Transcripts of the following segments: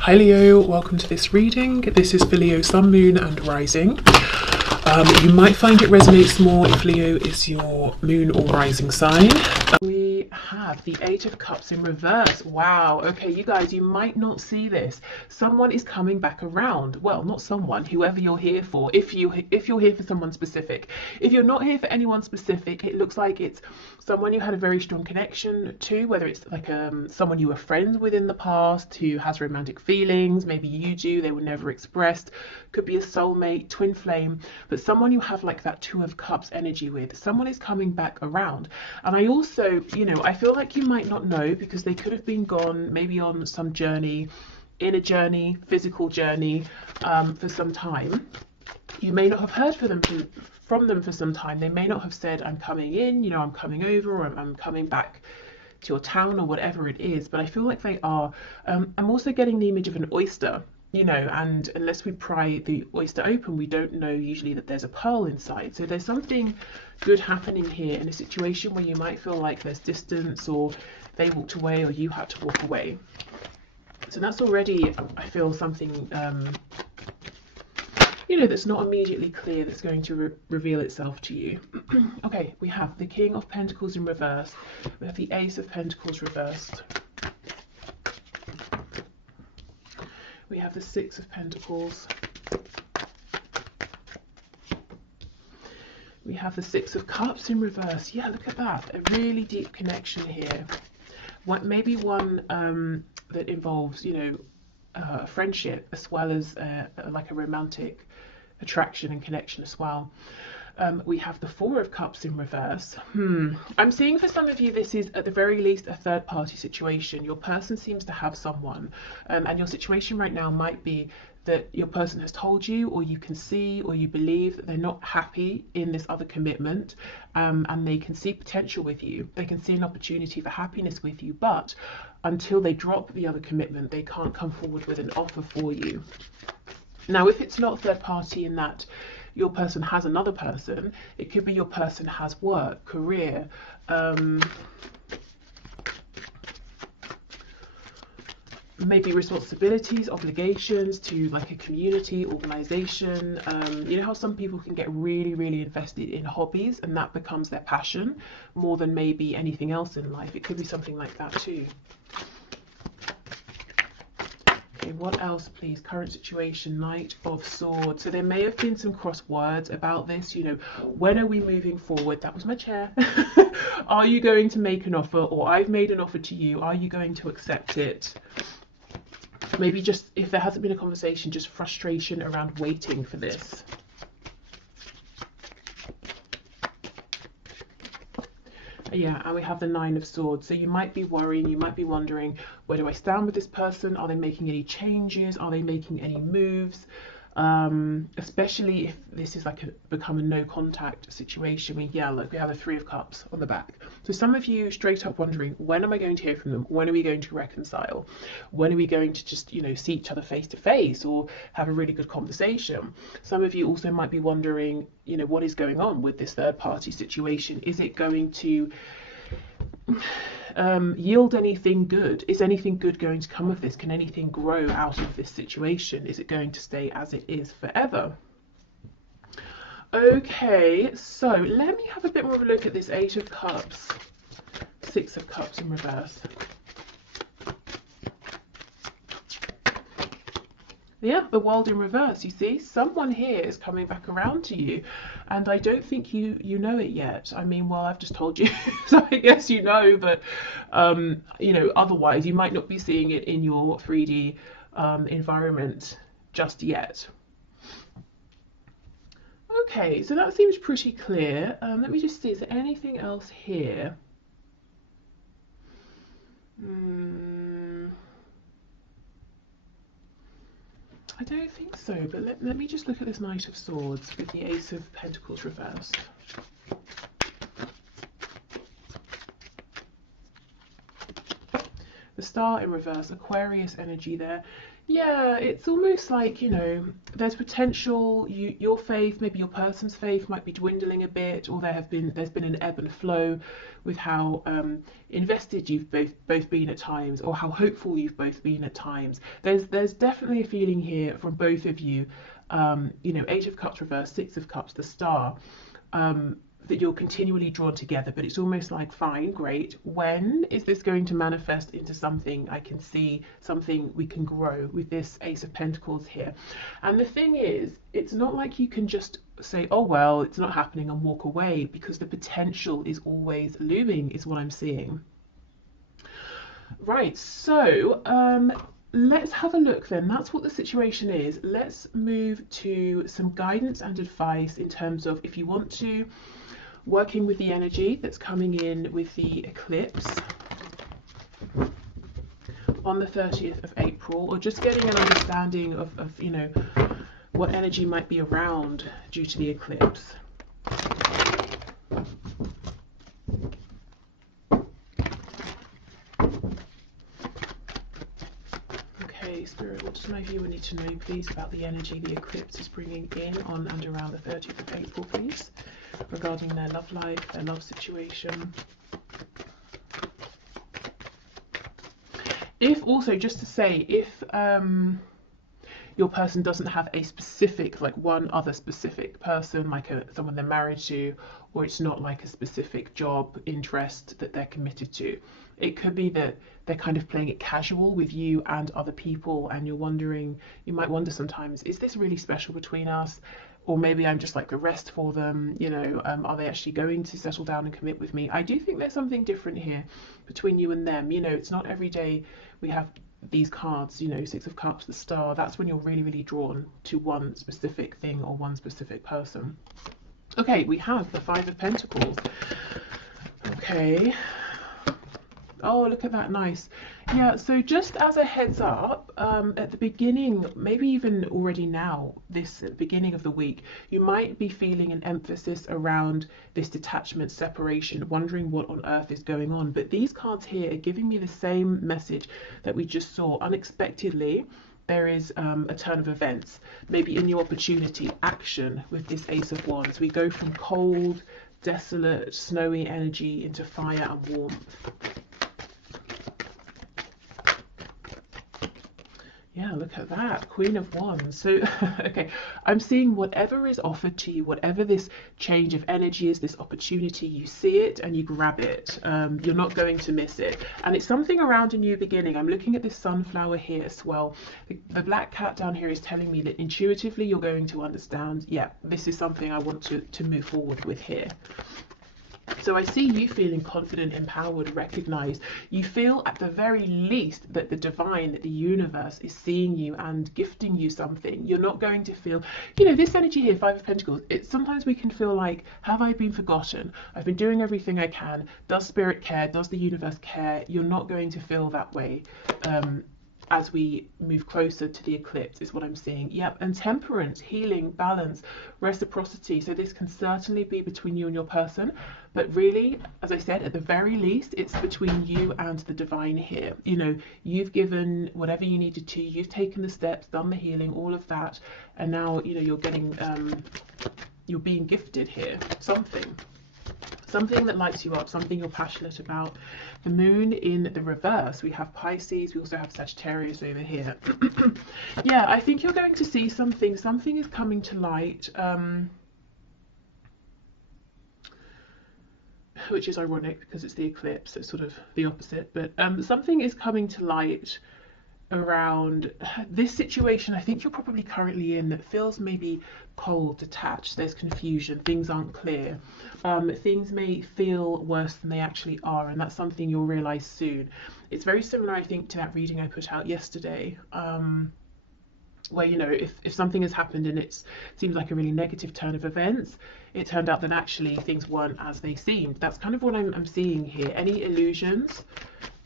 Hi Leo, welcome to this reading. This is for Leo Sun, Moon and Rising. You might find it resonates more if Leo is your moon or rising sign. We have the Eight of Cups in reverse. Wow, okay, you guys, you might not see this. Someone is coming back around. Well, not someone, whoever you're here for, if you're here for someone specific. If you're not here for anyone specific, it looks like it's someone you had a very strong connection to, whether it's like someone you were friends with in the past who has romantic feelings, maybe you do, they were never expressed, could be a soulmate, twin flame, but someone you have like that Two of Cups energy with. Someone is coming back around. And I also, I feel like you might not know because they could have been gone maybe on some journey, inner journey, physical journey, for some time. You may not have heard from them for some time. They may not have said, I'm coming in, I'm coming over, or I'm coming back to your town, or whatever it is. But I feel like they are. I'm also getting the image of an oyster, and unless we pry the oyster open, we don't know usually that there's a pearl inside. So there's something good happening here in a situation where you might feel like there's distance, or they walked away, or you had to walk away. So that's already, I feel, something that's not immediately clear, that's going to reveal itself to you. Okay, we have the King of Pentacles in reverse. We have the Ace of Pentacles reversed. We have the Six of Pentacles. We have the Six of Cups in reverse. Yeah, look at that. A really deep connection here. Maybe one that involves, a friendship as well as like a romantic attraction and connection as well. We have the Four of Cups in reverse. I'm seeing for some of you this is at the very least a third party situation. Your person seems to have someone, and your situation right now might be that your person has told you, or you can see, or you believe that they're not happy in this other commitment, and they can see potential with you. They can see an opportunity for happiness with you, but until they drop the other commitment, they can't come forward with an offer for you. Now, if it's not third party in that your person has another person, it could be your person has work, career, maybe responsibilities, obligations to like a community, organization. You know how some people can get really, really invested in hobbies and that becomes their passion more than maybe anything else in life. It could be something like that too. Okay, what else, please? Current situation, Knight of Swords. So there may have been some cross words about this, when are we moving forward? That was my chair. Are you going to make an offer, or I've made an offer to you? Are you going to accept it? Maybe just, if there hasn't been a conversation, just frustration around waiting for this. Yeah, and we have the Nine of Swords. So you might be worrying, you might be wondering, where do I stand with this person? Are they making any changes? Are they making any moves? Especially if this is like become a no contact situation. I mean, yeah, look, we have a Three of Cups on the back. So some of you straight up wondering, when am I going to hear from them? When are we going to reconcile? When are we going to just, see each other face to face, or have a really good conversation? Some of you also might be wondering, what is going on with this third party situation? Is it going to yield anything good? Is anything good going to come of this? Can anything grow out of this situation? Is it going to stay as it is forever? Okay, so let me have a bit more of a look at this Eight of Cups, Six of Cups in reverse. Yeah, the World in reverse. You see, someone here is coming back around to you, and I don't think you know it yet. I mean, well, I've just told you, so I guess you know, but otherwise you might not be seeing it in your 3D environment just yet. Okay, so that seems pretty clear. Let me just see, is there anything else here? I don't think so, but let me just look at this Knight of Swords with the Ace of Pentacles reversed. the Star in reverse, Aquarius energy there. Yeah, it's almost like, you know, there's potential, your faith, maybe your person's faith might be dwindling a bit, or there's been an ebb and flow with how invested you've both been at times, or how hopeful you've both been at times. There's definitely a feeling here from both of you, you know, Eight of Cups reverse, Six of Cups, the Star, that you're continually drawn together, but it's almost like, fine, great, when is this going to manifest into something I can see, something we can grow with this Ace of Pentacles here? And the thing is, it's not like you can just say, oh well, it's not happening, and walk away, because the potential is always looming, is what I'm seeing. Right, so let's have a look then. That's what the situation is. Let's move to some guidance and advice in terms of, if you want to, working with the energy that's coming in with the eclipse on the 30th of April, or just getting an understanding of you know, what energy might be around due to the eclipse. Okay, Spirit, what does my viewer need to know, please, about the energy the eclipse is bringing in on and around the 30th of April, please, regarding their love life, their love situation? If also, just to say, if your person doesn't have a specific, like one other specific person, like someone they're married to, or it's not like a specific job interest that they're committed to, it could be that they're kind of playing it casual with you and other people, and you're wondering, you might wonder sometimes, is this really special between us? Or maybe I'm just like the rest for them, you know, are they actually going to settle down and commit with me? I do think there's something different here between you and them. You know, it's not every day we have these cards, you know, Six of Cups, the Star. That's when you're really, really drawn to one specific thing or one specific person. Okay, we have the Five of Pentacles. Okay. Oh, look at that, nice. Yeah, so just as a heads up, at the beginning, maybe even already now, this beginning of the week, you might be feeling an emphasis around this detachment, separation, wondering what on earth is going on. But these cards here are giving me the same message that we just saw. Unexpectedly, there is a turn of events, maybe a new opportunity, action with this Ace of Wands. We go from cold, desolate, snowy energy into fire and warmth. Yeah, look at that, Queen of Wands. So, okay, I'm seeing whatever is offered to you, whatever this change of energy is, this opportunity, you see it and you grab it. You're not going to miss it. And it's something around a new beginning. I'm looking at this sunflower here as well. The black cat down here is telling me that intuitively you're going to understand, yeah, this is something I want to move forward with here. So I see you feeling confident, empowered, recognized. You feel at the very least that the divine, that the universe is seeing you and gifting you something. You're not going to feel, you know, this energy here, Five of Pentacles, sometimes we can feel like, have I been forgotten? I've been doing everything I can. Does Spirit care? Does the universe care? You're not going to feel that way. As we move closer to the eclipse is what I'm seeing. Yep, and temperance, healing, balance, reciprocity. So this can certainly be between you and your person, but really, as I said, at the very least, it's between you and the divine here. You know, you've given whatever you needed to, you've taken the steps, done the healing, all of that, and now, you know, you're getting, you're being gifted here, something that lights you up, something you're passionate about. The moon in the reverse, we have Pisces, we also have Sagittarius over here. Yeah, I think you're going to see something is coming to light, which is ironic because it's the eclipse, it's sort of the opposite, but something is coming to light around this situation I think you're probably currently in that feels maybe cold, detached, there's confusion, things aren't clear, things may feel worse than they actually are, and that's something you'll realize soon. It's very similar, I think, to that reading I put out yesterday, where, you know, if something has happened and it seems like a really negative turn of events, it turned out that actually things weren't as they seemed. That's kind of what I'm seeing here. Any illusions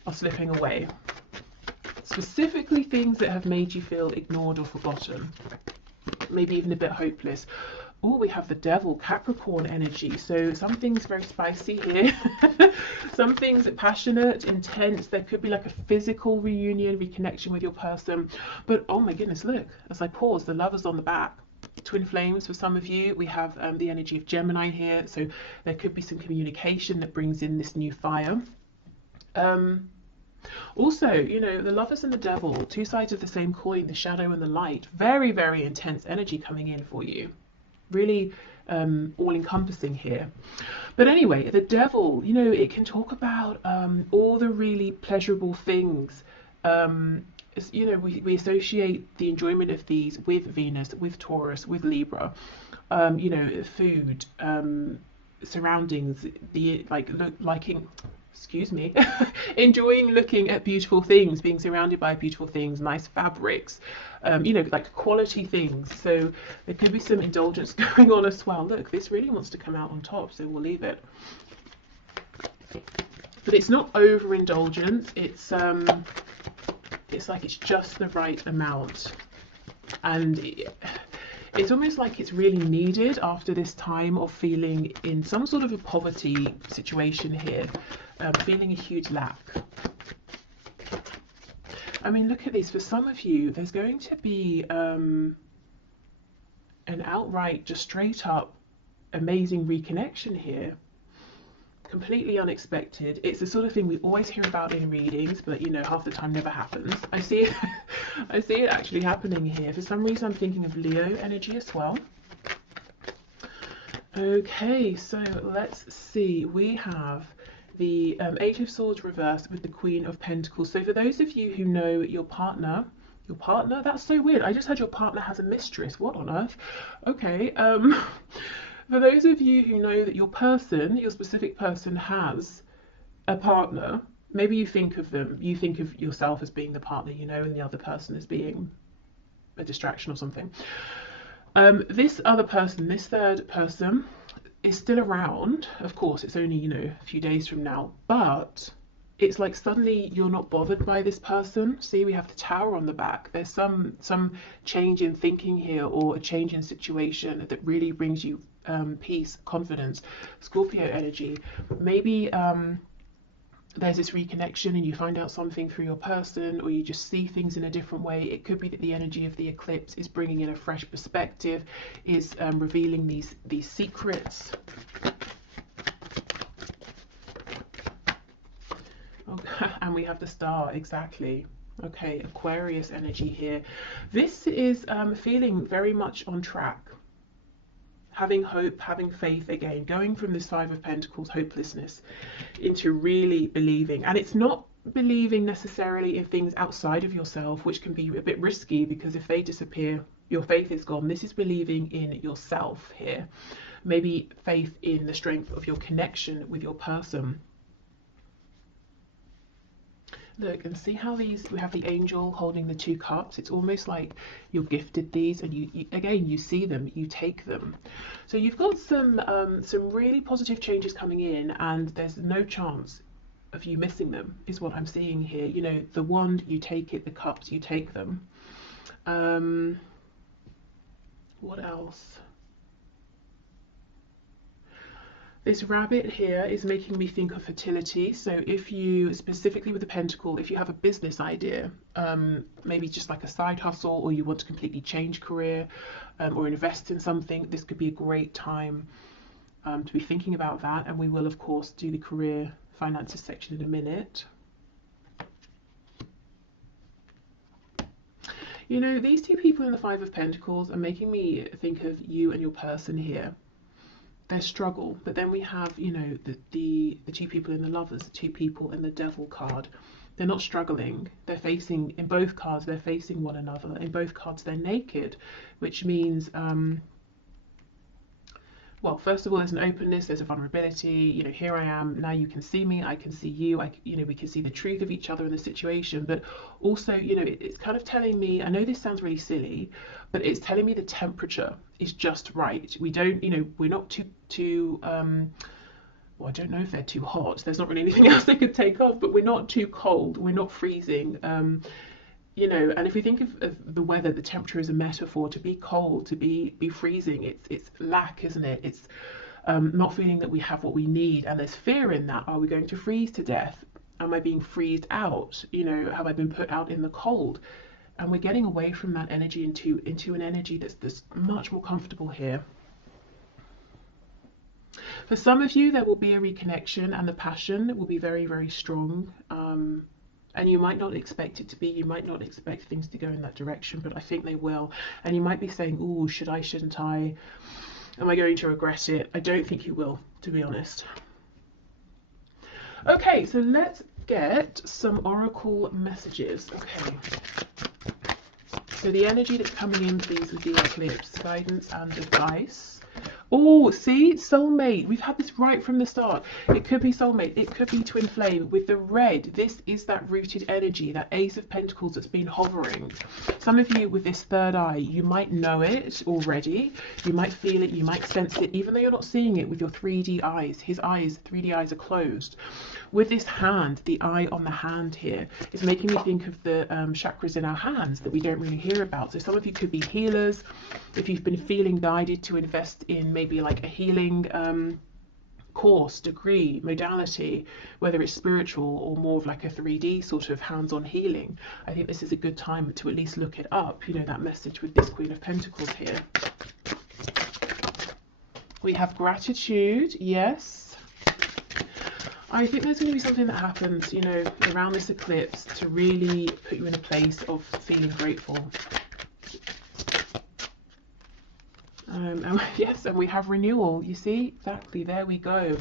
are slipping away. Specifically things that have made you feel ignored or forgotten, maybe even a bit hopeless. Oh, we have the devil, Capricorn energy. So something's very spicy here. Something's passionate, intense. There could be like a physical reunion, reconnection with your person. But oh my goodness, look, as I pause, the Lovers on the back. Twin flames for some of you. We have the energy of Gemini here. So there could be some communication that brings in this new fire. Also, you know, the Lovers and the Devil, two sides of the same coin, the shadow and the light. Very, very intense energy coming in for you. Really all-encompassing here. But anyway, the Devil, you know, it can talk about all the really pleasurable things. You know, we associate the enjoyment of these with Venus, with Taurus, with Libra. You know, food, surroundings, the liking, excuse me, enjoying looking at beautiful things, being surrounded by beautiful things, nice fabrics, you know, like quality things. So there could be some indulgence going on as well. Look, this really wants to come out on top, so we'll leave it. But it's not overindulgence. It's like it's just the right amount, and it's almost like it's really needed after this time of feeling in some sort of a poverty situation here, feeling a huge lack. I mean, look at this. For some of you, there's going to be an outright, just straight up amazing reconnection here. Completely unexpected. It's the sort of thing we always hear about in readings, but you know, half the time never happens. I see it, I see it actually happening here. For some reason, I'm thinking of Leo energy as well. Okay, so let's see. We have the Eight of Swords reversed with the Queen of Pentacles. So for those of you who know your partner, that's so weird. I just heard your partner has a mistress. What on earth? Okay. For those of you who know that your person, your specific person, has a partner, maybe you think of them, you think of yourself as being the partner, you know, and the other person as being a distraction or something. This other person, this third person, is still around. Of course, it's only, you know, a few days from now, but it's like suddenly you're not bothered by this person. See, we have the Tower on the back. There's some change in thinking here, or a change in situation that really brings you peace, confidence. Scorpio energy. Maybe there's this reconnection and you find out something through your person, or you just see things in a different way. It could be that the energy of the eclipse is bringing in a fresh perspective, is revealing these secrets. Okay. And we have the Star, exactly. Okay, Aquarius energy here. This is feeling very much on track. Having hope, having faith again, going from this Five of Pentacles, hopelessness, into really believing. And it's not believing necessarily in things outside of yourself, which can be a bit risky, because if they disappear, your faith is gone. This is believing in yourself here. Maybe faith in the strength of your connection with your person. Look and see how these, we have the angel holding the two cups. It's almost like you're gifted these, and you again, you see them, you take them. So you've got some really positive changes coming in, and there's no chance of you missing them, is what I'm seeing here. You know, the wand, you take it, the cups, you take them. What else? This rabbit here is making me think of fertility. So if you, specifically with the pentacle, if you have a business idea, maybe just like a side hustle, or you want to completely change career, or invest in something, this could be a great time to be thinking about that. And we will, of course, do the career finances section in a minute. You know, these two people in the Five of Pentacles are making me think of you and your person here. Their struggle, but then we have, you know, the two people in the Lovers, the two people in the Devil card. They're not struggling. They're facing, in both cards, they're facing one another. In both cards, they're naked, which means, well, first of all, there's an openness, there's a vulnerability. You know, here I am, now you can see me, I can see you, you know, we can see the truth of each other in the situation. But also, you know, it's kind of telling me, I know this sounds really silly, but it's telling me the temperature is just right. We don't, you know, we're not too well, I don't know if they're too hot. There's not really anything else they could take off, but we're not too cold. We're not freezing. You know, and if we think of the weather, the temperature is a metaphor. To be cold, to be freezing, it's lack, isn't it? It's not feeling that we have what we need, and there's fear in that. Are we going to freeze to death? Am I being freezed out? You know, have I been put out in the cold? And we're getting away from that energy into an energy that's much more comfortable here. For some of you, there will be a reconnection, and the passion will be very, very strong. And you might not expect it to be, you might not expect things to go in that direction, but I think they will. And you might be saying, oh, should I, shouldn't I? Am I going to regret it? I don't think you will, to be honest. Okay, so let's get some oracle messages. Okay. So the energy that's coming in, please, with the eclipse, guidance and advice. Oh, see, soulmate. We've had this right from the start. It could be soulmate. It could be twin flame. With the red, this is that rooted energy, that Ace of Pentacles that's been hovering. Some of you with this third eye, you might know it already. You might feel it. You might sense it, even though you're not seeing it with your 3D eyes. His eyes, 3D eyes, are closed. With this hand, the eye on the hand here is making me think of the chakras in our hands that we don't really hear about. So some of you could be healers. If you've been feeling guided to invest in maybe like a healing course, degree, modality, whether it's spiritual or more of like a 3D sort of hands-on healing, I think this is a good time to at least look it up. You know, that message with this Queen of Pentacles here. We have gratitude, yes. I think there's going to be something that happens, you know, around this eclipse to really put you in a place of feeling grateful. And yes, and we have renewal, you see, exactly, there we go.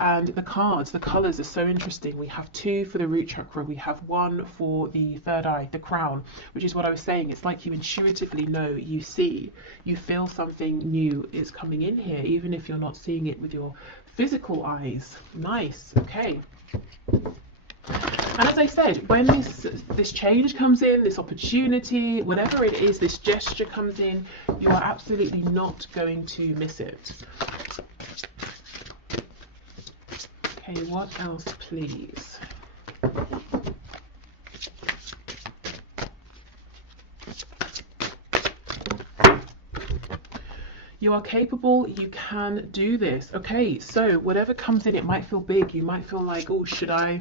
And the cards, the colours are so interesting. We have 2 for the root chakra, we have 1 for the third eye, the crown, which is what I was saying. It's like you intuitively know, you see, you feel something new is coming in here, even if you're not seeing it with your physical eyes. Nice, okay. And as I said, when this change comes in, this opportunity, whatever it is, this gesture comes in, you are absolutely not going to miss it. Okay, what else, please? You are capable, you can do this. Okay, so whatever comes in, it might feel big. You might feel like, oh, should I?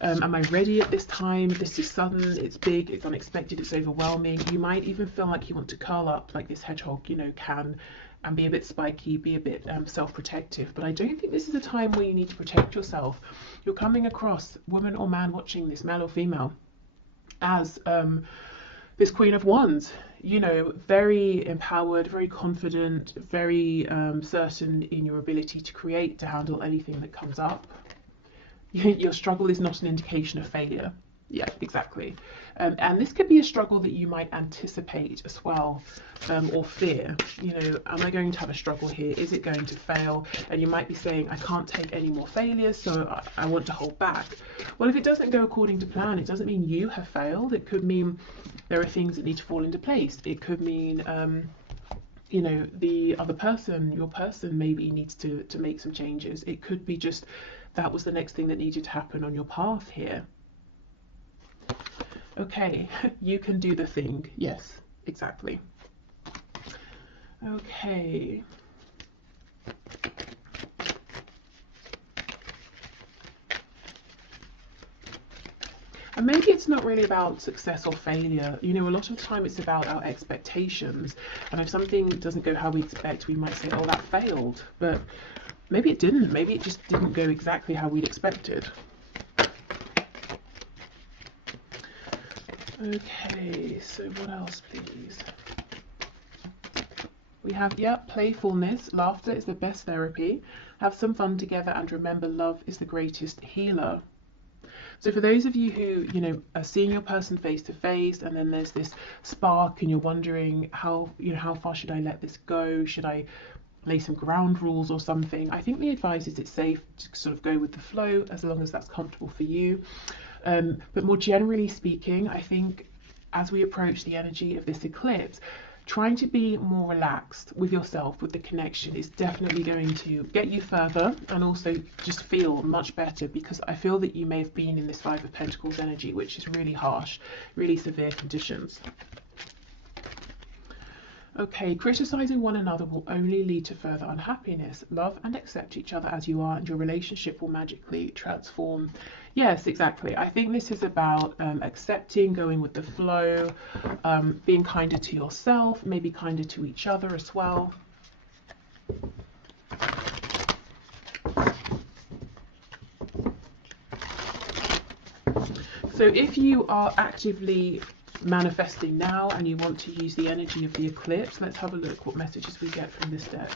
Am I ready at this time? This is sudden, it's big, it's unexpected, it's overwhelming. You might even feel like you want to curl up like this hedgehog, you know, can, and be a bit spiky, be a bit self-protective. But I don't think this is a time where you need to protect yourself. You're coming across, woman or man watching this, male or female, as this Queen of Wands, you know, very empowered, very confident, very certain in your ability to create, to handle anything that comes up. Your struggle is not an indication of failure. Yeah, exactly. And this could be a struggle that you might anticipate as well, or fear. You know, am I going to have a struggle here? Is it going to fail? And you might be saying, I can't take any more failures, so I want to hold back. Well, if it doesn't go according to plan, it doesn't mean you have failed. It could mean there are things that need to fall into place. It could mean, you know, the other person, your person maybe needs to make some changes. It could be just that was the next thing that needed to happen on your path here. Okay, you can do the thing. Yes, exactly. Okay. And maybe it's not really about success or failure. You know, a lot of the time it's about our expectations. And if something doesn't go how we expect, we might say, oh, that failed. But maybe it didn't. Maybe it just didn't go exactly how we'd expected. Okay, so what else, please? We have, playfulness. Laughter is the best therapy. Have some fun together and remember love is the greatest healer. So for those of you who, you know, are seeing your person face to face and then there's this spark and you're wondering how far should I let this go? Should I lay some ground rules or something? I think the advice is it's safe to sort of go with the flow as long as that's comfortable for you. But more generally speaking, I think as we approach the energy of this eclipse, trying to be more relaxed with yourself, with the connection, is definitely going to get you further and also just feel much better, because I feel that you may have been in this Five of Pentacles energy, which is really harsh, really severe conditions. Okay, criticizing one another will only lead to further unhappiness. Love and accept each other as you are, and your relationship will magically transform. Yes, exactly. I think this is about accepting, going with the flow, being kinder to yourself, maybe kinder to each other as well. So if you are actively manifesting now and you want to use the energy of the eclipse, let's have a look what messages we get from this deck.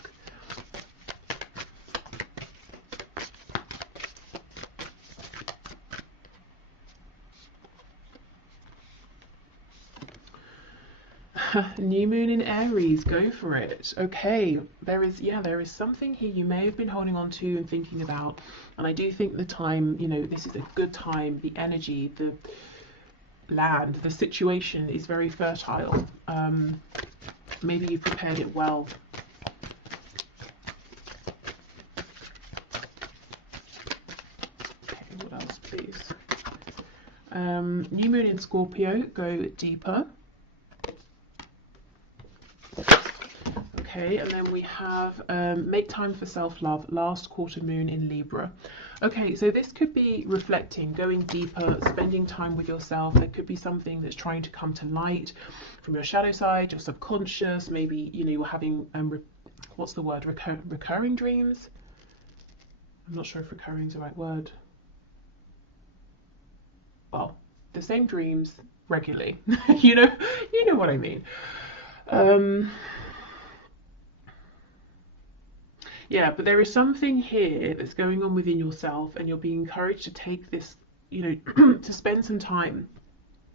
New moon in Aries, go for it. Okay, there is something here you may have been holding on to and thinking about, and I do think the time, this is a good time. The energy, the land, the situation is very fertile. Maybe you prepared it well. Okay, what else, please? New moon in Scorpio, go deeper. Okay, and then we have make time for self-love, last quarter moon in Libra. Okay, so this could be reflecting, going deeper, spending time with yourself. There could be something that's trying to come to light from your shadow side, your subconscious. Maybe, you're having, what's the word, recurring dreams? I'm not sure if recurring is the right word. Well, the same dreams regularly. you know what I mean. Yeah, but there is something here that's going on within yourself, and you're being encouraged to take this, to spend some time.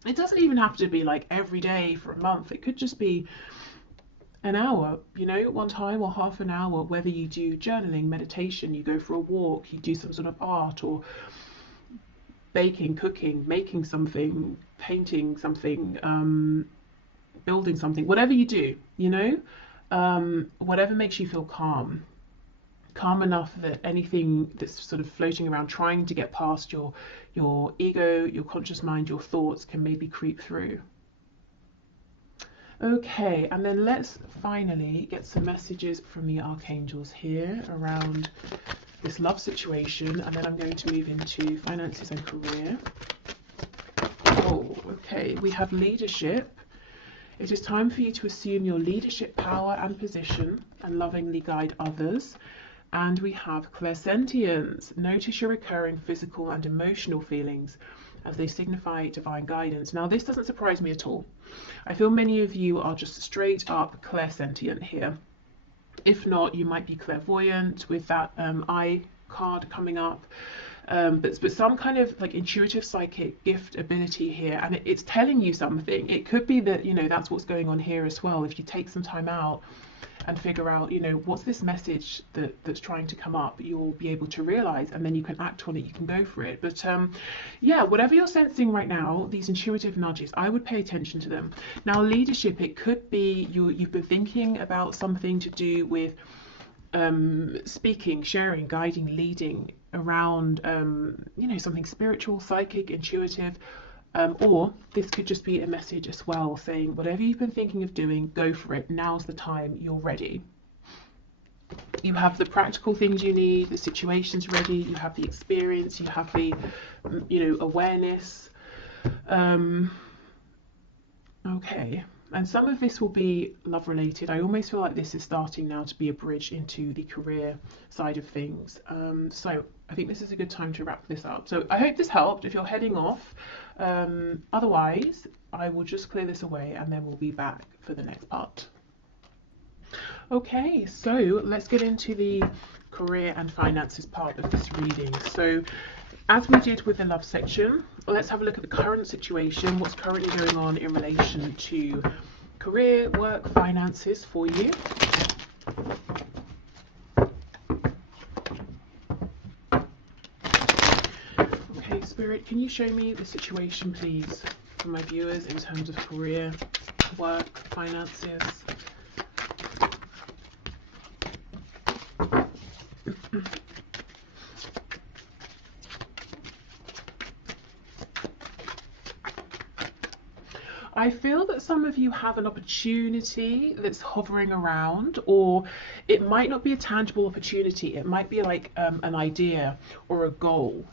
It doesn't even have to be like every day for a month. It could just be an hour, one time, or half an hour, whether you do journaling, meditation, you go for a walk, you do some sort of art, or baking, cooking, making something, painting something, building something, whatever you do, whatever makes you feel calm enough that anything that's sort of floating around trying to get past your ego, your conscious mind, your thoughts, can maybe creep through. Okay, and then let's finally get some messages from the archangels here around this love situation, and then I'm going to move into finances and career. Oh, okay, we have leadership. It is time for you to assume your leadership power and position and lovingly guide others. And we have clairsentience. Notice your recurring physical and emotional feelings as they signify divine guidance. Now, this doesn't surprise me at all. I feel many of you are just straight up clairsentient here. If not, you might be clairvoyant with that eye card coming up. But some kind of like intuitive psychic gift ability here, and it's telling you something. It could be that, that's what's going on here as well. If you take some time out and figure out, what's this message that's trying to come up, you'll be able to realize, and then you can act on it, you can go for it. But yeah, whatever you're sensing right now, these intuitive nudges, I would pay attention to them. Now, leadership, it could be you've been thinking about something to do with speaking, sharing, guiding, leading around, something spiritual, psychic, intuitive. Or this could just be a message as well, saying whatever you've been thinking of doing, go for it. Now's the time, you're ready. You have the practical things you need, the situation's ready, you have the experience, you have the, awareness. Okay, and some of this will be love related. I almost feel like this is starting now to be a bridge into the career side of things. So I think this is a good time to wrap this up. So I hope this helped if you're heading off. Otherwise, I will just clear this away and then we'll be back for the next part. Okay, so let's get into the career and finances part of this reading. So as we did with the love section, let's have a look at the current situation, what's currently going on in relation to career, work, finances for you. Okay, Spirit, can you show me the situation, please, for my viewers in terms of career, work, finances. I feel that some of you have an opportunity that's hovering around, or it might not be a tangible opportunity. It might be like an idea or a goal,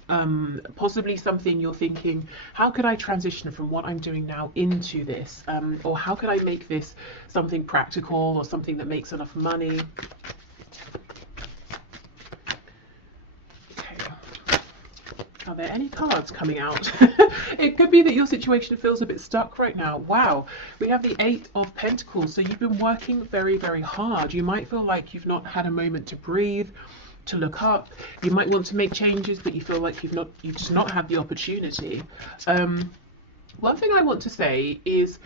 possibly something you're thinking, how could I transition from what I'm doing now into this? Or how could I make this something practical or something that makes enough money? Are there any cards coming out? It could be that your situation feels a bit stuck right now. Wow, we have the Eight of Pentacles. So you've been working very, very hard. You might feel like you've not had a moment to breathe, to look up. You might want to make changes, but you feel like you've just not had the opportunity. One thing I want to say is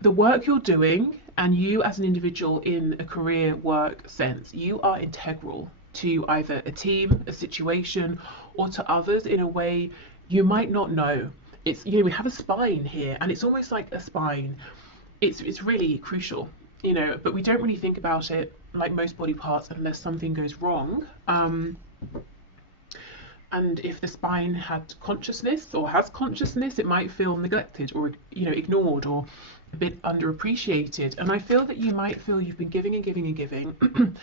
the work you're doing, and you as an individual in a career work sense, you are integral to either a team, a situation, or to others in a way you might not know. It's, you know, we have a spine here, and it's almost like a spine. It's really crucial, you know, but we don't really think about it like most body parts unless something goes wrong. And if the spine had consciousness or has consciousness, it might feel neglected or, you know, ignored or a bit underappreciated. And I feel that you might feel you've been giving and giving and giving.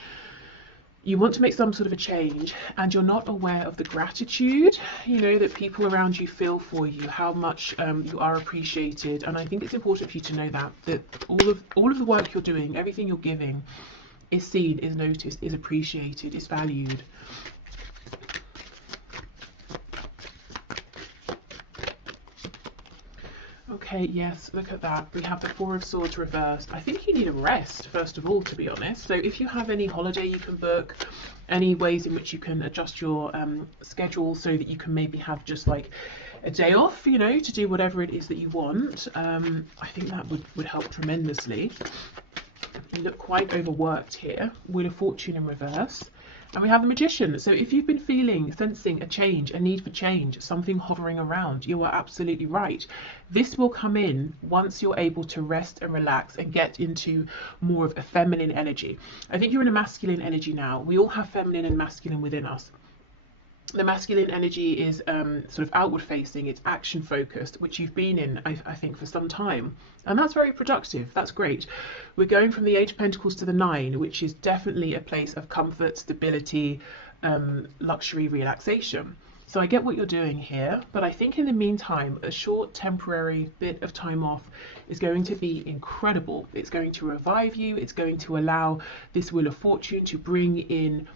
You want to make some sort of a change, and you're not aware of the gratitude, you know, that people around you feel for you, how much you are appreciated. And I think it's important for you to know that all of the work you're doing, everything you're giving, is seen, is noticed, is appreciated, is valued. Okay, yes, look at that. We have the Four of Swords reversed. I think you need a rest, first of all, to be honest. So if you have any holiday you can book, any ways in which you can adjust your schedule so that you can maybe have just like a day off, you know, to do whatever it is that you want, I think that would help tremendously. You look quite overworked here. Wheel of Fortune in reverse. And we have the Magician. So if you've been feeling, sensing a change, a need for change, something hovering around, you are absolutely right. This will come in once you're able to rest and relax and get into more of a feminine energy. I think you're in a masculine energy now. We all have feminine and masculine within us. The masculine energy is sort of outward facing, it's action focused, which you've been in, I think, for some time. And that's very productive, that's great. We're going from the Eight of Pentacles to the Nine, which is definitely a place of comfort, stability, luxury, relaxation. So I get what you're doing here, but I think in the meantime, a short temporary bit of time off is going to be incredible. It's going to revive you, it's going to allow this Wheel of Fortune to bring in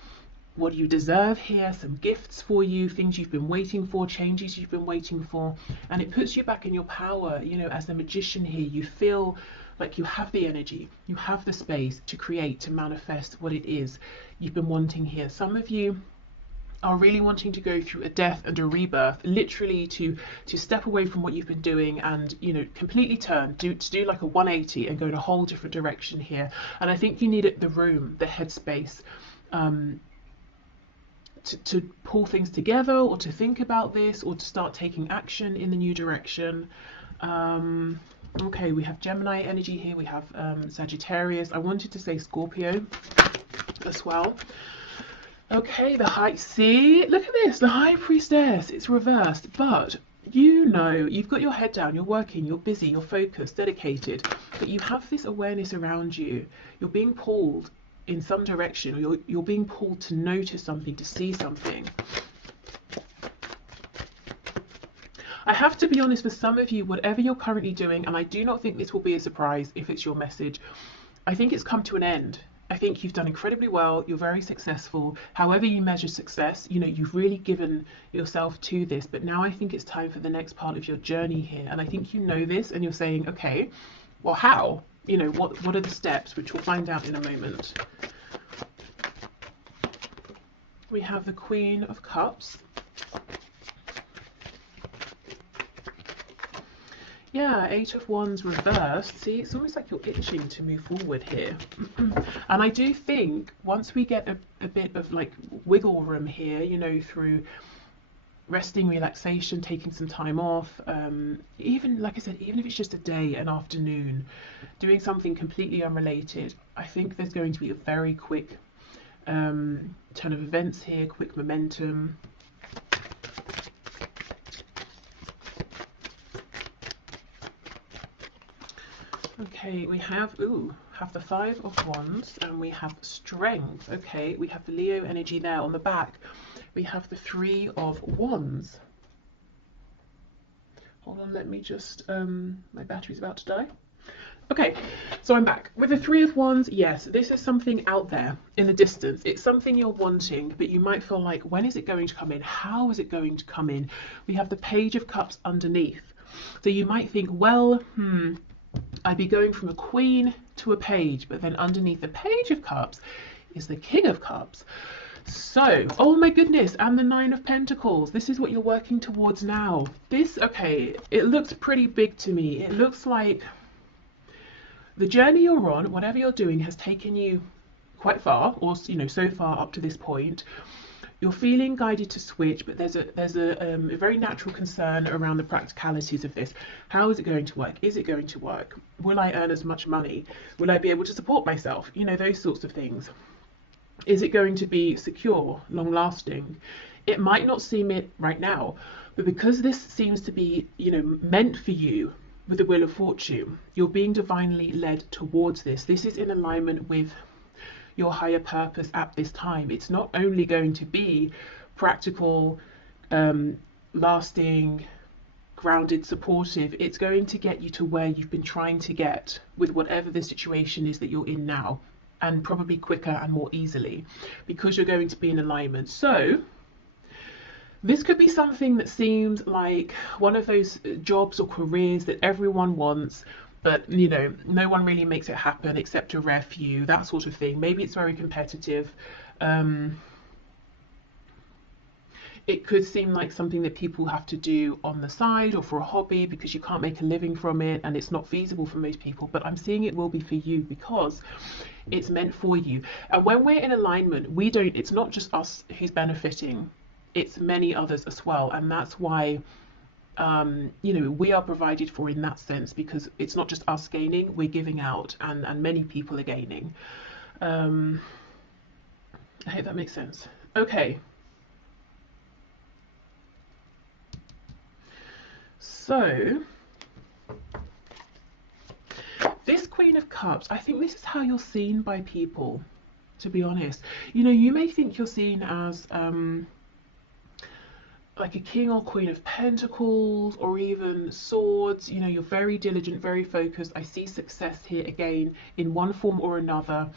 what you deserve here, some gifts for you, things you've been waiting for, changes you've been waiting for, and it puts you back in your power. You know, as the Magician here, you feel like you have the energy, you have the space to create, to manifest what it is you've been wanting here. Some of you are really wanting to go through a death and a rebirth, literally to step away from what you've been doing and, you know, completely turn, to do like a 180 and go in a whole different direction here. And I think you need the room, the headspace, to pull things together, or to think about this, or to start taking action in the new direction. Okay, we have Gemini energy here, we have Sagittarius. I wanted to say Scorpio as well. Okay, the High, see, look at this, the High Priestess, it's reversed, but you know, you've got your head down, you're working, you're busy, you're focused, dedicated, but you have this awareness around you. You're being pulled in some direction, or you're being pulled to notice something, to see something. I have to be honest, with some of you, whatever you're currently doing, and I do not think this will be a surprise if it's your message, I think it's come to an end. I think you've done incredibly well, you're very successful. However you measure success, you know, you've really given yourself to this, but now I think it's time for the next part of your journey here. And I think you know this, and you're saying, okay, well, how? You know, what are the steps, which we'll find out in a moment. We have the Queen of Cups. Yeah, Eight of Wands reversed. See, it's almost like you're itching to move forward here. And I do think once we get a bit of like wiggle room here, you know, through resting, relaxation, taking some time off, even like I said, even if it's just a day, an afternoon, doing something completely unrelated. I think there's going to be a very quick turn of events here, quick momentum. Okay, we have the Five of Wands, and we have Strength. Okay, we have the Leo energy there on the back. We have the Three of Wands. Hold on, let me just, my battery's about to die. Okay, so I'm back. With the Three of Wands, yes, this is something out there in the distance. It's something you're wanting, but you might feel like, when is it going to come in? How is it going to come in? We have the Page of Cups underneath. So you might think, well, I'd be going from a queen to a page, but then underneath the Page of Cups is the King of Cups. So, oh my goodness, and the Nine of Pentacles. This is what you're working towards now. This, okay, it looks pretty big to me. It looks like the journey you're on, whatever you're doing, has taken you quite far, or so far up to this point. You're feeling guided to switch, but there's a very natural concern around the practicalities of this. How is it going to work? Is it going to work? Will I earn as much money? Will I be able to support myself? Those sorts of things. Is it going to be secure, long lasting? It might not seem it right now, but because this seems to be, meant for you with the Wheel of Fortune, you're being divinely led towards this. This is in alignment with your higher purpose at this time. It's not only going to be practical, lasting, grounded, supportive, it's going to get you to where you've been trying to get with whatever the situation is that you're in now, and probably quicker and more easily, because you're going to be in alignment. So this could be something that seems like one of those jobs or careers that everyone wants, but no one really makes it happen except a rare few, that sort of thing. Maybe it's very competitive. It could seem like something that people have to do on the side or for a hobby, because you can't make a living from it and it's not feasible for most people. But I'm seeing it will be for you, because it's meant for you. And when we're in alignment, it's not just us who's benefiting, it's many others as well. And that's why we are provided for in that sense, because it's not just us gaining, we're giving out, and many people are gaining. I hope that makes sense. Okay. So this Queen of Cups, I think this is how you're seen by people, to be honest. You may think you're seen as like a King or Queen of Pentacles, or even Swords. You're very diligent, very focused. I see success here again in one form or another.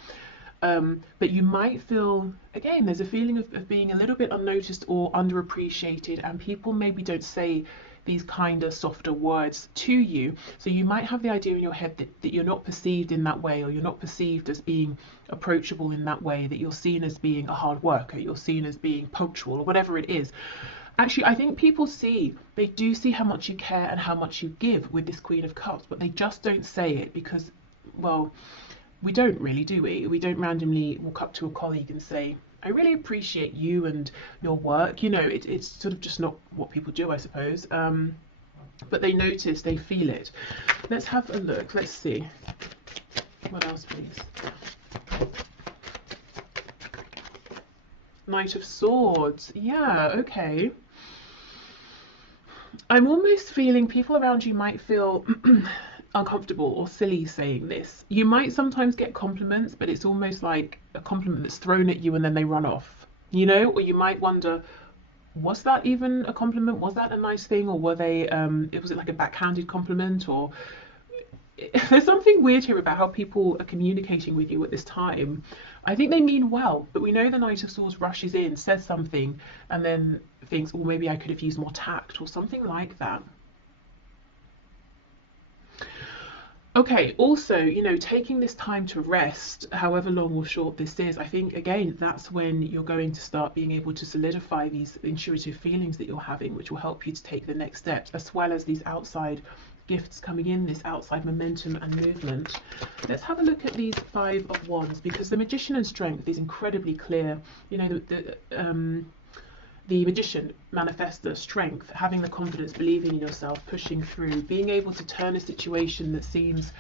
But you might feel, again, there's a feeling of being a little bit unnoticed or underappreciated, and people maybe don't say these kinder, softer words to you. So you might have the idea in your head that you're not perceived in that way, or you're not perceived as being approachable in that way, that you're seen as being a hard worker, you're seen as being punctual, or whatever it is. Actually, I think people they do see how much you care and how much you give with this Queen of Cups, but they just don't say it because, well, we don't really, do we? We don't randomly walk up to a colleague and say, I really appreciate you and your work. It's sort of just not what people do, I suppose. But they notice, they feel it. Let's have a look. Let's see. What else, please? Knight of Swords. Yeah, okay. I'm almost feeling people around you might feel uncomfortable or silly saying this. You might sometimes get compliments, but it's almost like a compliment that's thrown at you and then they run off, or you might wonder, was that even a compliment? Was that a nice thing? Or was it like a backhanded compliment? Or there's something weird here about how people are communicating with you at this time. I think they mean well, but we know the Knight of Swords rushes in, says something, and then thinks, oh, maybe I could have used more tact or something like that. Okay, also, taking this time to rest, however long or short this is, I think, again, that's when you're going to start being able to solidify these intuitive feelings that you're having, which will help you to take the next steps, as well as these outside gifts coming in, this outside momentum and movement. Let's have a look at these Five of Wands, because the Magician and Strength is incredibly clear. The Magician, manifestor, strength, having the confidence, believing in yourself, pushing through, being able to turn a situation that seems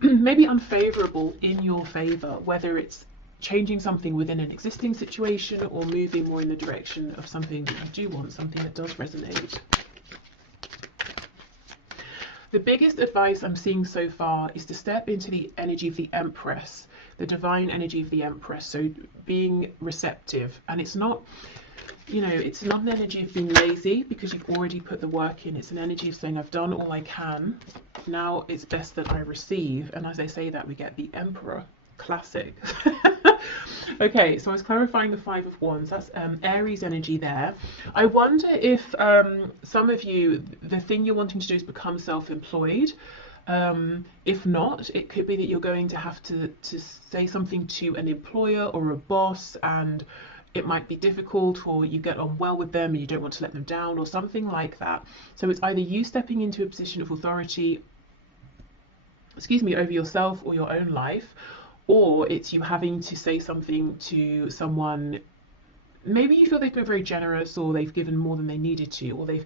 maybe unfavorable in your favor, whether it's changing something within an existing situation or moving more in the direction of something that you do want, something that does resonate. The biggest advice I'm seeing so far is to step into the energy of the Empress, the divine energy of the Empress. So being receptive, and it's not, you know, it's not an energy of being lazy because you've already put the work in. It's an energy of saying, I've done all I can. Now it's best that I receive. And as I say that, we get the Emperor. Classic. Okay, so I was clarifying the Five of Wands. That's Aries energy there. I wonder if some of you, the thing you're wanting to do is become self-employed. If not, it could be that you're going to have to say something to an employer or a boss, and it might be difficult, or you get on well with them and you don't want to let them down, or something like that. So it's either you stepping into a position of authority, over yourself or your own life, or it's you having to say something to someone. Maybe you feel they've been very generous, or they've given more than they needed to, or they've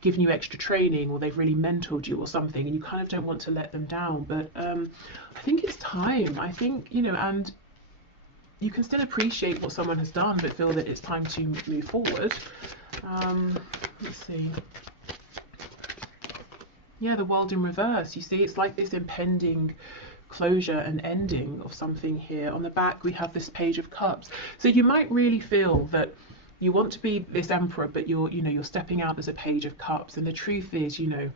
given you extra training, or they've really mentored you or something, and you kind of don't want to let them down. But I think it's time. I think, you know, and you can still appreciate what someone has done, but feel that it's time to move forward. Let's see. Yeah, the World in reverse. You see, it's like this impending closure and ending of something here. On the back, we have this Page of Cups. So you might really feel that you want to be this Emperor, but you're stepping out as a Page of Cups. And the truth is, you know,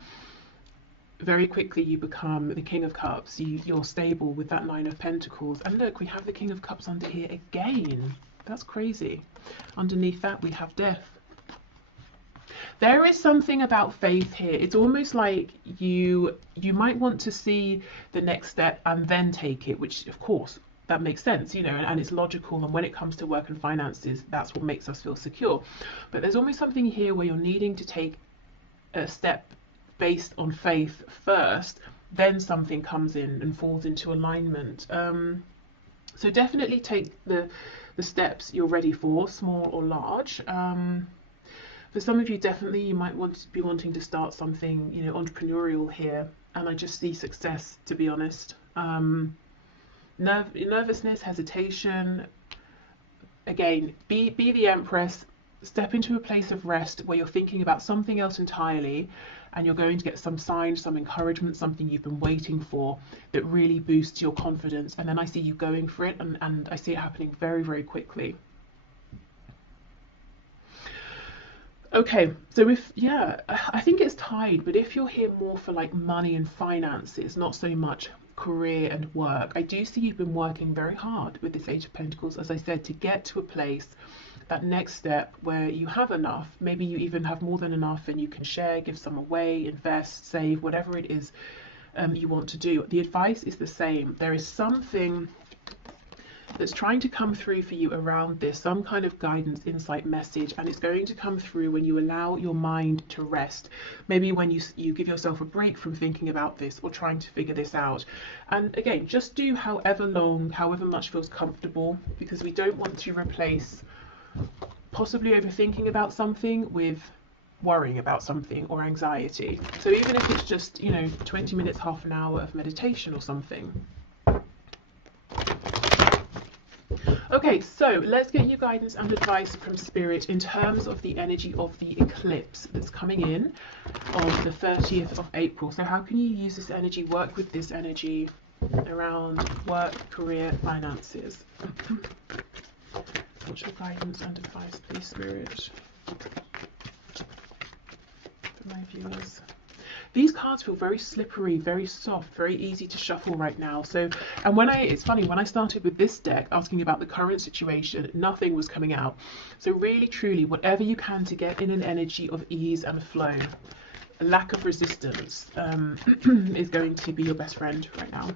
very quickly you become the King of Cups. You're stable with that Nine of Pentacles. And look, we have the King of Cups under here again. That's crazy. Underneath that, we have Death. There is something about faith here. It's almost like you might want to see the next step and then take it, which of course that makes sense, you know, and it's logical. And when it comes to work and finances, that's what makes us feel secure. But there's almost something here where you're needing to take a step based on faith first, then something comes in and falls into alignment. So definitely take the steps you're ready for, small or large. For some of you, definitely you might want to be wanting to start something, you know, entrepreneurial here. And I just see success, to be honest. Nervousness, hesitation. Again, be the Empress. Step into a place of rest where you're thinking about something else entirely, and you're going to get some signs, some encouragement, something you've been waiting for that really boosts your confidence. And then I see you going for it, and I see it happening very, very quickly. Okay, so I think it's tied, but if you're here more for like money and finances, not so much career and work, I do see you've been working very hard with this Eight of Pentacles, as I said, to get to a place, that next step where you have enough. Maybe you even have more than enough and you can share, give some away, invest, save, whatever it is you want to do. The advice is the same. There is something that's trying to come through for you around this, some kind of guidance, insight, message, and it's going to come through when you allow your mind to rest. Maybe when you give yourself a break from thinking about this or trying to figure this out. And again, just do however long, however much feels comfortable, because we don't want to replace possibly overthinking about something with worrying about something or anxiety. So even if it's just, you know, 20 minutes, half an hour of meditation or something. Okay, so let's get you guidance and advice from Spirit in terms of the energy of the eclipse that's coming in on the 30th of April. So how can you use this energy, work with this energy around work, career, finances? What's your guidance and advice, please, Spirit, for my viewers? These cards feel very slippery, very soft, very easy to shuffle right now. So, and it's funny, when I started with this deck asking about the current situation, nothing was coming out. So really, truly, whatever you can to get in an energy of ease and flow, a lack of resistance is going to be your best friend right now.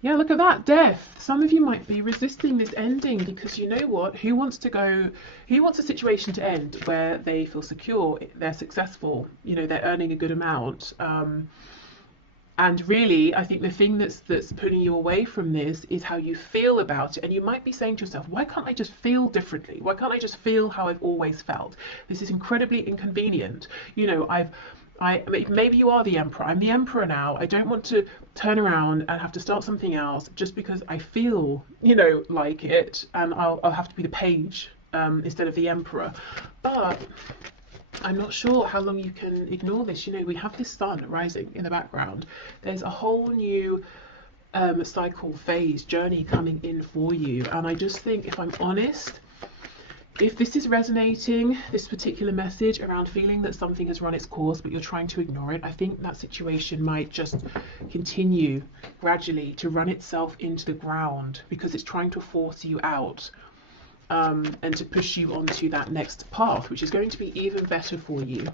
Yeah, look at that, Death. Some of you might be resisting this ending because you know what? Who wants a situation to end where they feel secure, they're successful, you know, they're earning a good amount. And really, I think the thing that's putting you away from this is how you feel about it. And you might be saying to yourself, why can't I just feel differently? Why can't I just feel how I've always felt? This is incredibly inconvenient. You know, maybe you are the emperor. I'm the emperor now. I don't want to turn around and have to start something else just because I feel, you know, like it, and I'll have to be the page instead of the emperor. But I'm not sure how long you can ignore this. You know, we have this sun rising in the background. There's a whole new cycle, phase, journey coming in for you. And I just think, if I'm honest, if this is resonating, this particular message around feeling that something has run its course, but you're trying to ignore it, I think that situation might just continue gradually to run itself into the ground because it's trying to force you out. And to push you onto that next path, which is going to be even better for you.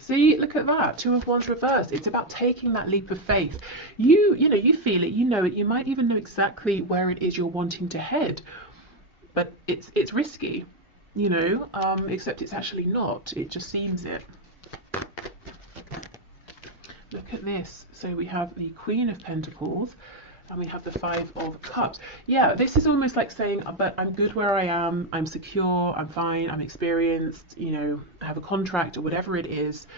See, look at that, Two of Wands reversed. It's about taking that leap of faith. You know, you feel it, you know it, you might even know exactly where it is you're wanting to head, but it's risky, you know, except it's actually not. It just seems it. Look at this. So we have the Queen of Pentacles, and we have the Five of Cups. Yeah, this is almost like saying, but I'm good where I am, I'm secure, I'm fine, I'm experienced, you know, I have a contract or whatever it is,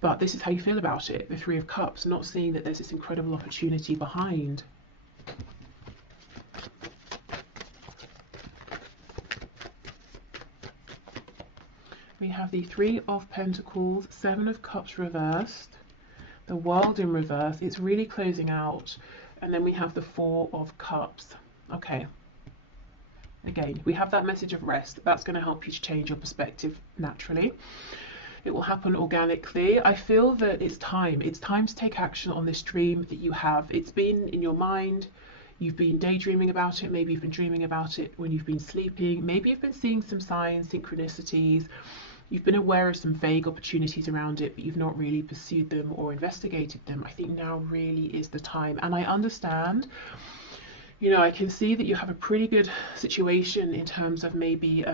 but this is how you feel about it, the Three of Cups, not seeing that there's this incredible opportunity behind. We have the Three of Pentacles, Seven of Cups reversed, the World in reverse. It's really closing out. And then we have the Four of Cups. Okay. Again, we have that message of rest. That's going to help you to change your perspective naturally. It will happen organically. I feel that it's time. It's time to take action on this dream that you have. It's been in your mind. You've been daydreaming about it. Maybe you've been dreaming about it when you've been sleeping. Maybe you've been seeing some signs, synchronicities. You've been aware of some vague opportunities around it, but you've not really pursued them or investigated them. I think now really is the time. And I understand, you know, I can see that you have a pretty good situation in terms of maybe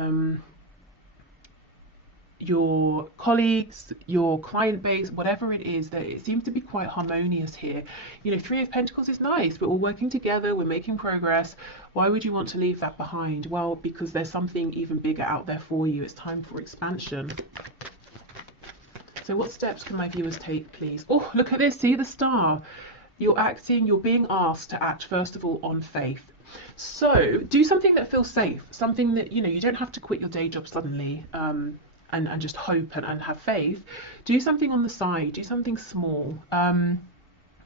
your colleagues, your client base, whatever it is, that it seems to be quite harmonious here. You know, Three of Pentacles is nice. We're all working together. We're making progress. Why would you want to leave that behind? Well, because there's something even bigger out there for you. It's time for expansion. So what steps can my viewers take, please? Oh, look at this. See the star. You're being asked to act, first of all, on faith. So do something that feels safe, something that, you know, you don't have to quit your day job suddenly, and just hope and have faith. Do something on the side, do something small.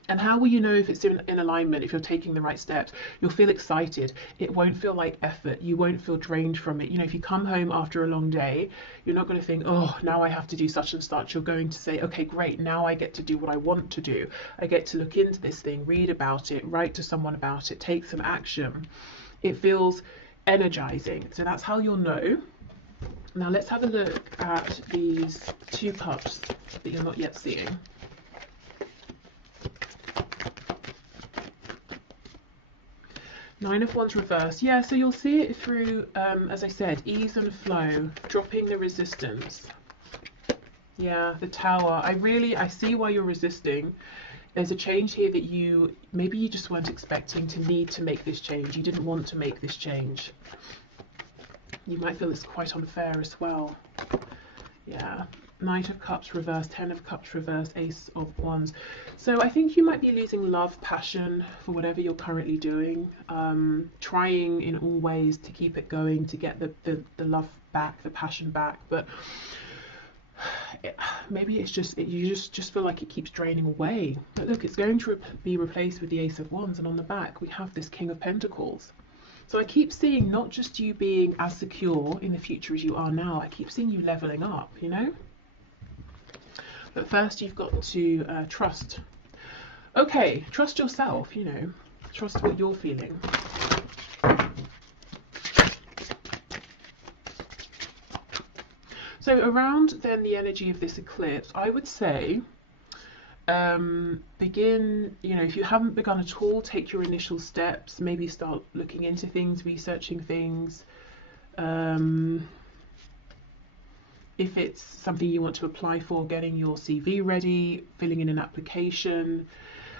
And how will you know if it's in alignment, if you're taking the right steps? You'll feel excited. It won't feel like effort. You won't feel drained from it. You know, if you come home after a long day, you're not going to think, oh, now I have to do such and such. You're going to say, okay, great, now I get to do what I want to do. I get to look into this thing, read about it, write to someone about it, take some action. It feels energizing. So that's how you'll know. Now let's have a look at these two cups that you're not yet seeing. Nine of Wands reverse. Yeah, so you'll see it through, as I said, ease and flow, dropping the resistance. Yeah, the Tower. I see why you're resisting. There's a change here that maybe you just weren't expecting to need to make this change. You didn't want to make this change. You might feel it's quite unfair as well. Yeah. Knight of Cups reverse, Ten of Cups reverse, Ace of Wands. So I think you might be losing love, passion for whatever you're currently doing. Trying in all ways to keep it going, to get the love back, the passion back. But maybe it's just, you just feel like it keeps draining away. But look, it's going to be replaced with the Ace of Wands. And on the back, we have this King of Pentacles. So I keep seeing not just you being as secure in the future as you are now, I keep seeing you leveling up, you know? But first you've got to trust. Okay, trust yourself, you know, trust what you're feeling. So around then the energy of this eclipse, I would say, begin, you know, if you haven't begun at all, take your initial steps, maybe start looking into things, researching things, if it's something you want to apply for, getting your CV ready, filling in an application.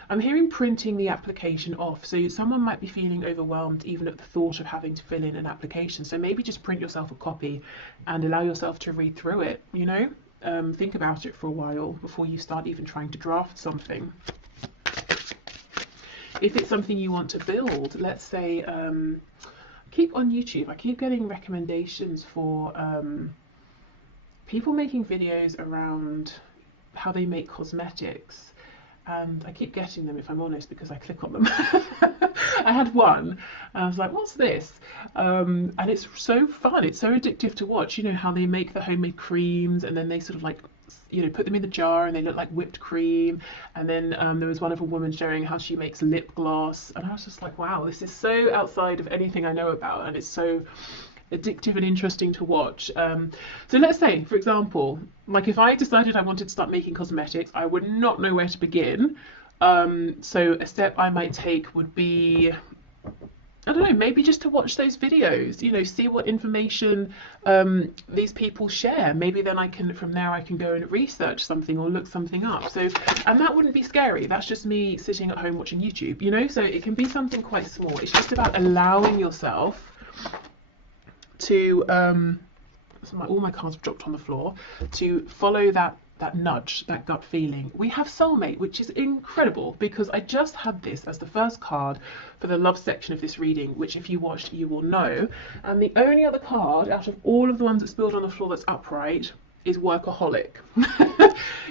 I'm hearing printing the application off. So someone might be feeling overwhelmed even at the thought of having to fill in an application. So maybe just print yourself a copy and allow yourself to read through it, you know? Think about it for a while before you start even trying to draft something. If it's something you want to build, let's say, keep on YouTube, I keep getting recommendations for people making videos around how they make cosmetics, and I keep getting them, if I'm honest, because I click on them. I had one and I was like, what's this? And it's so fun, it's so addictive to watch, you know, how they make the homemade creams, and then they sort of like, you know, put them in the jar and they look like whipped cream. And then there was one of a woman showing how she makes lip gloss, and I was just like, wow, this is so outside of anything I know about, and it's so addictive and interesting to watch. So let's say, for example, like if I decided I wanted to start making cosmetics, I would not know where to begin. So a step I might take would be, I don't know, maybe just to watch those videos, you know, see what information these people share. Maybe then I can, from there I can go and research something or look something up. So, and that wouldn't be scary. That's just me sitting at home watching YouTube, you know? So it can be something quite small. It's just about allowing yourself to, all my cards have dropped on the floor, to follow that nudge, that gut feeling. We have soulmate, which is incredible, because I just had this as the first card for the love section of this reading, which if you watched you will know. And the only other card out of all of the ones that spilled on the floor that's upright is workaholic.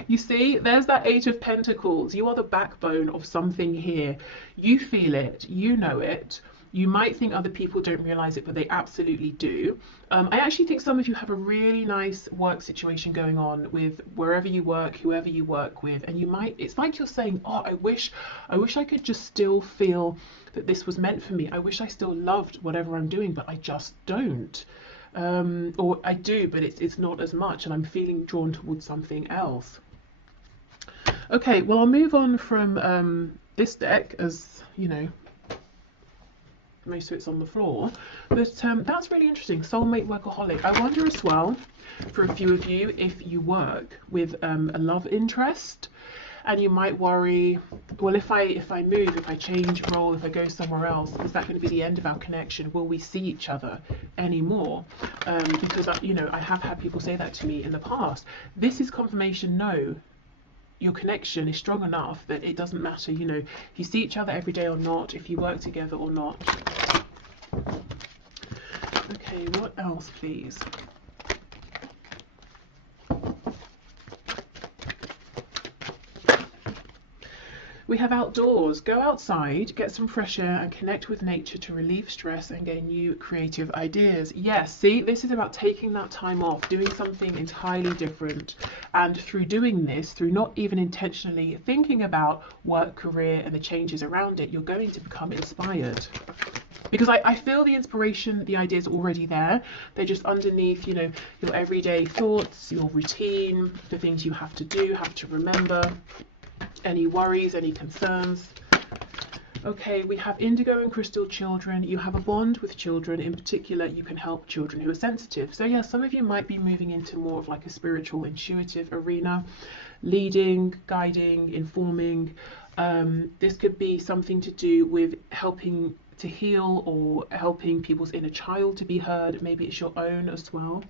You see, there's that Eight of Pentacles. You are the backbone of something here. You feel it, you know it. You might think other people don't realize it, but they absolutely do. I actually think some of you have a really nice work situation going on with wherever you work, whoever you work with, and you might, it's like you're saying, oh, I wish I could just still feel that this was meant for me. I wish I still loved whatever I'm doing, but I just don't. Or I do, but it's not as much, and I'm feeling drawn towards something else. Okay, well, I'll move on from this deck, as you know, most of it's on the floor, but that's really interesting. Soulmate, workaholic. I wonder as well, for a few of you, if you work with a love interest, and you might worry, well, if I move, if I change role, if I go somewhere else, is that going to be the end of our connection? Will we see each other anymore? Because you know, I have had people say that to me in the past. This is confirmation. No, your connection is strong enough that it doesn't matter, you know, if you see each other every day or not, if you work together or not. Okay, what else, please? We have outdoors. Go outside, get some fresh air and connect with nature to relieve stress and gain new creative ideas. Yes, see, this is about taking that time off, doing something entirely different. And through doing this, through not even intentionally thinking about work, career and the changes around it, you're going to become inspired. Because I feel the inspiration, the ideas are already there. They're just underneath, you know, your everyday thoughts, your routine, the things you have to do, have to remember. Any worries, any concerns. Okay, we have indigo and crystal children. You have a bond with children. In particular, you can help children who are sensitive. So yeah, some of you might be moving into more of like a spiritual, intuitive arena, leading, guiding, informing. This could be something to do with helping to heal or helping people's inner child to be heard. Maybe it's your own as well.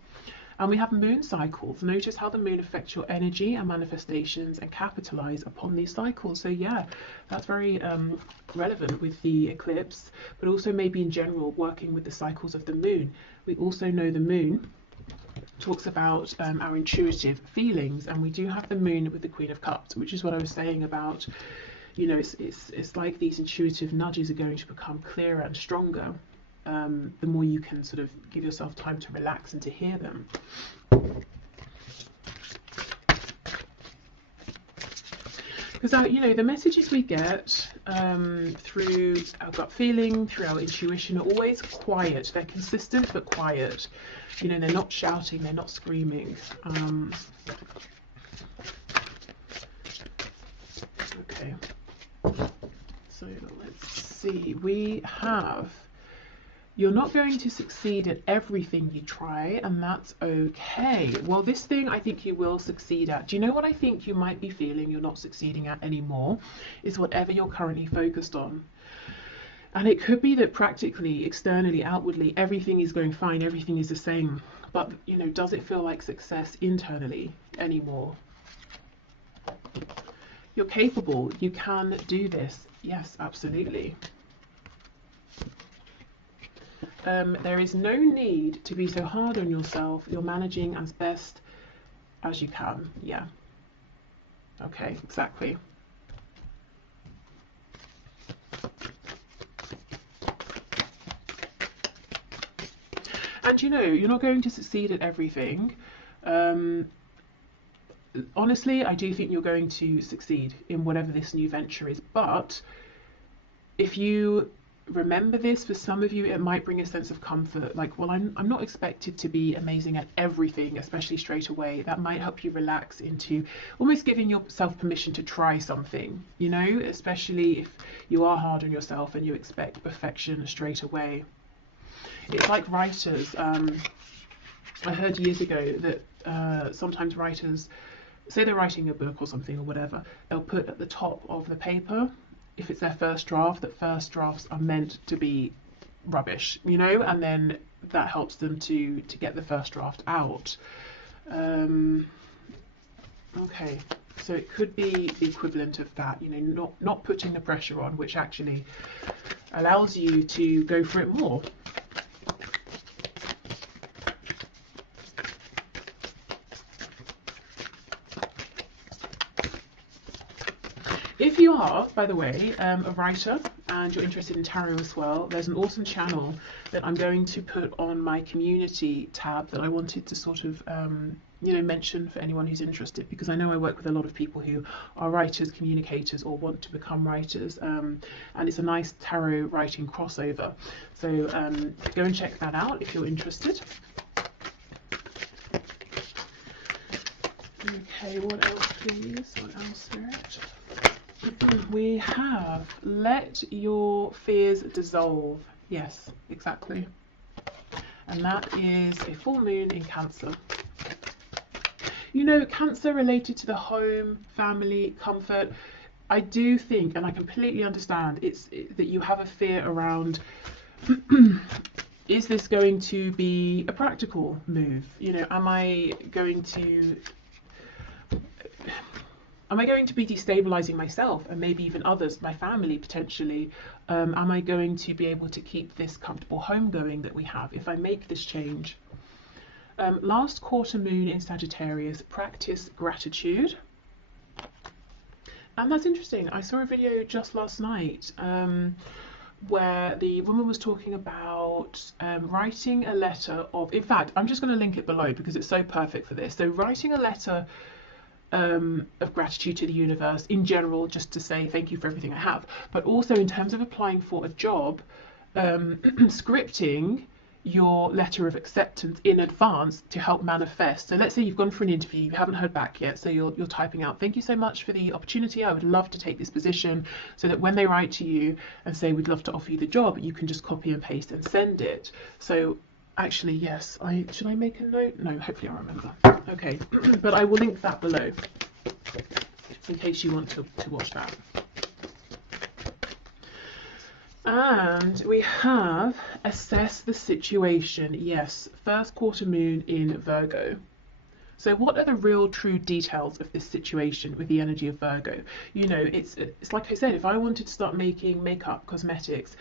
And we have moon cycles. Notice how the moon affects your energy and manifestations and capitalize upon these cycles. So yeah, that's very relevant with the eclipse, but also maybe in general working with the cycles of the moon. We also know the moon talks about our intuitive feelings, and we do have the moon with the Queen of Cups, which is what I was saying about, you know, it's like these intuitive nudges are going to become clearer and stronger. The more you can sort of give yourself time to relax and to hear them. Because you know, the messages we get through our gut feeling, through our intuition, are always quiet. They're consistent but quiet. You know, they're not shouting, they're not screaming. Okay, so let's see. We have You're not going to succeed at everything you try, and that's okay. Well, this thing I think you will succeed at. Do you know what I think you might be feeling you're not succeeding at anymore? Is whatever you're currently focused on. And it could be that practically, externally, outwardly, everything is going fine, everything is the same. But, you know, does it feel like success internally anymore? You're capable. You can do this. Yes, absolutely. There is no need to be so hard on yourself. You're managing as best as you can. Yeah. Okay, exactly. And you know, you're not going to succeed at everything. Honestly, I do think you're going to succeed in whatever this new venture is. But if you remember this, for some of you it might bring a sense of comfort, like, well, I'm not expected to be amazing at everything, especially straight away. That might help you relax into almost giving yourself permission to try something, you know, especially if you are hard on yourself and you expect perfection straight away. It's like writers. I heard years ago that sometimes writers, say they're writing a book or something or whatever, they'll put at the top of the paper, if it's their first draft, that first drafts are meant to be rubbish, you know, and then that helps them to get the first draft out. Okay, so it could be the equivalent of that, you know, not putting the pressure on, which actually allows you to go for it more. If you are, by the way, a writer and you're interested in tarot as well, there's an awesome channel that I'm going to put on my community tab that I wanted to sort of, you know, mention for anyone who's interested, because I know I work with a lot of people who are writers, communicators, or want to become writers, and it's a nice tarot writing crossover. So go and check that out if you're interested. Okay, what else, please? What else, Spirit? We have let your fears dissolve. Yes, exactly. And that is a full moon in Cancer. You know, Cancer related to the home, family, comfort. I do think, and I completely understand, that you have a fear around is this going to be a practical move? You know, am I going to be destabilizing myself and maybe even others, my family potentially? Am I going to be able to keep this comfortable home going that we have if I make this change? Last quarter moon in Sagittarius, practice gratitude. And that's interesting. I saw a video just last night where the woman was talking about writing a letter of, in fact, I'm just going to link it below because it's so perfect for this. So writing a letter of gratitude to the universe in general, just to say thank you for everything I have, but also in terms of applying for a job, scripting your letter of acceptance in advance to help manifest. So let's say you've gone for an interview, you haven't heard back yet, so you're typing out, thank you so much for the opportunity, I would love to take this position, so that when they write to you and say we'd love to offer you the job, you can just copy and paste and send it. So actually, yes, should I make a note? No, hopefully I'll remember. Okay, but I will link that below in case you want to watch that. And we have assess the situation. Yes, first quarter moon in Virgo. So what are the real true details of this situation with the energy of Virgo? You know, it's like I said, if I wanted to start making makeup, cosmetics,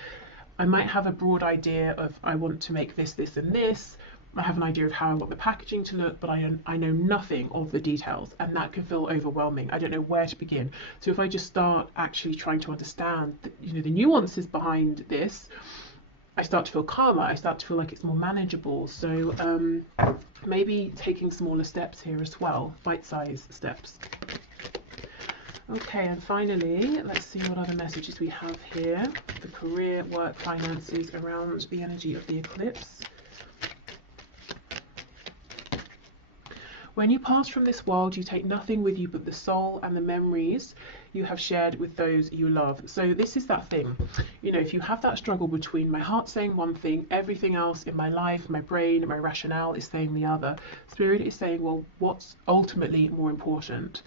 I might have a broad idea of I want to make this, this and this. I have an idea of how I want the packaging to look, but I know nothing of the details, and that can feel overwhelming. I don't know where to begin. So if I just start actually trying to understand the nuances behind this, I start to feel calmer. I start to feel like it's more manageable. So maybe taking smaller steps here as well, bite-sized steps. Okay, and finally, let's see what other messages we have here. The career, work, finances around the energy of the eclipse. When you pass from this world, you take nothing with you but the soul and the memories you have shared with those you love. So this is that thing, you know, if you have that struggle between my heart saying one thing, everything else in my life, my brain, my rationale is saying the other, Spirit is saying, well, what's ultimately more important?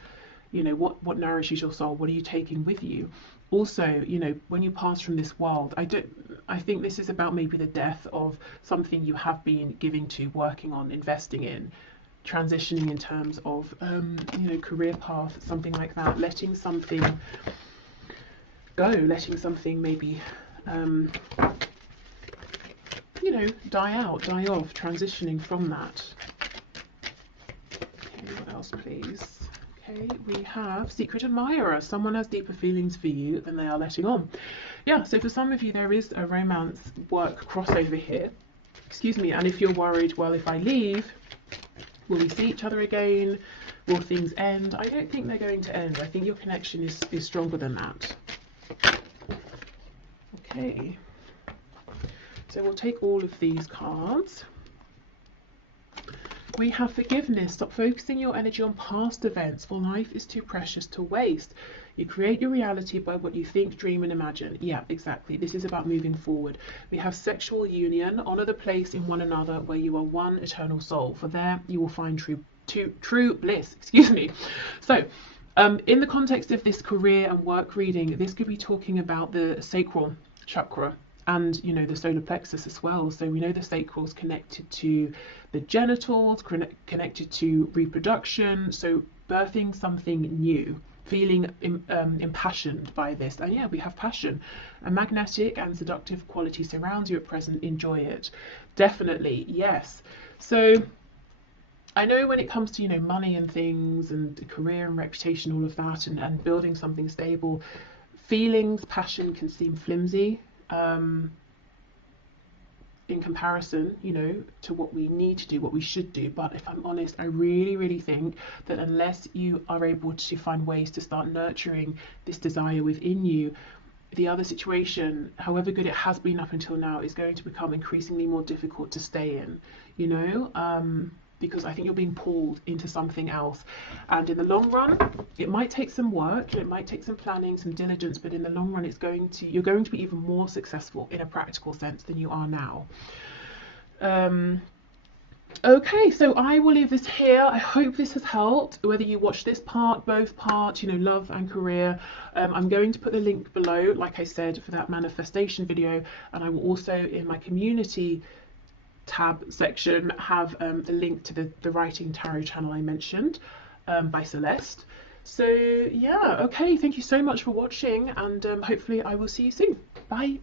You know, what nourishes your soul? What are you taking with you? Also, you know, when you pass from this world, I think this is about maybe the death of something you have been giving to, working on, investing in, transitioning in terms of you know, career path, something like that, letting something go, letting something maybe you know, die out, die off, transitioning from that. Okay, what else please? Okay, we have Secret Admirer. Someone has deeper feelings for you than they are letting on. Yeah, so for some of you there is a romance work crossover here. Excuse me, and if you're worried, well, if I leave, will we see each other again? Will things end? I don't think they're going to end. I think your connection is stronger than that. Okay, so we'll take all of these cards. We have Forgiveness. Stop focusing your energy on past events, for life is too precious to waste. You create your reality by what you think, dream and imagine. Yeah, exactly. This is about moving forward. We have Sexual Union. Honor the place in one another where you are one eternal soul. For there you will find true bliss. Excuse me. So in the context of this career and work reading, this could be talking about the sacral chakra and, you know, the solar plexus as well. So we know the sacral is connected to the genitals, connected to reproduction, so birthing something new, feeling impassioned by this. And yeah, we have passion. A magnetic and seductive quality surrounds you at present. Enjoy it. Definitely, yes. So I know when it comes to, you know, money and things and career and reputation, all of that, and building something stable, feelings, passion can seem flimsy in comparison, you know, to what we need to do, what we should do. But if I'm honest, I really think that unless you are able to find ways to start nurturing this desire within you, the other situation, however good it has been up until now, is going to become increasingly more difficult to stay in, you know, because I think you're being pulled into something else. And in the long run, it might take some work, it might take some planning, some diligence, but in the long run, you're going to be even more successful in a practical sense than you are now. Okay, so I will leave this here. I hope this has helped, whether you watch this part, both parts, you know, love and career. I'm going to put the link below, like I said, for that manifestation video, and I will also, in my community tab section, have the link to the Writing Tarot channel I mentioned by Celeste. So yeah, okay, thank you so much for watching, and hopefully I will see you soon. Bye.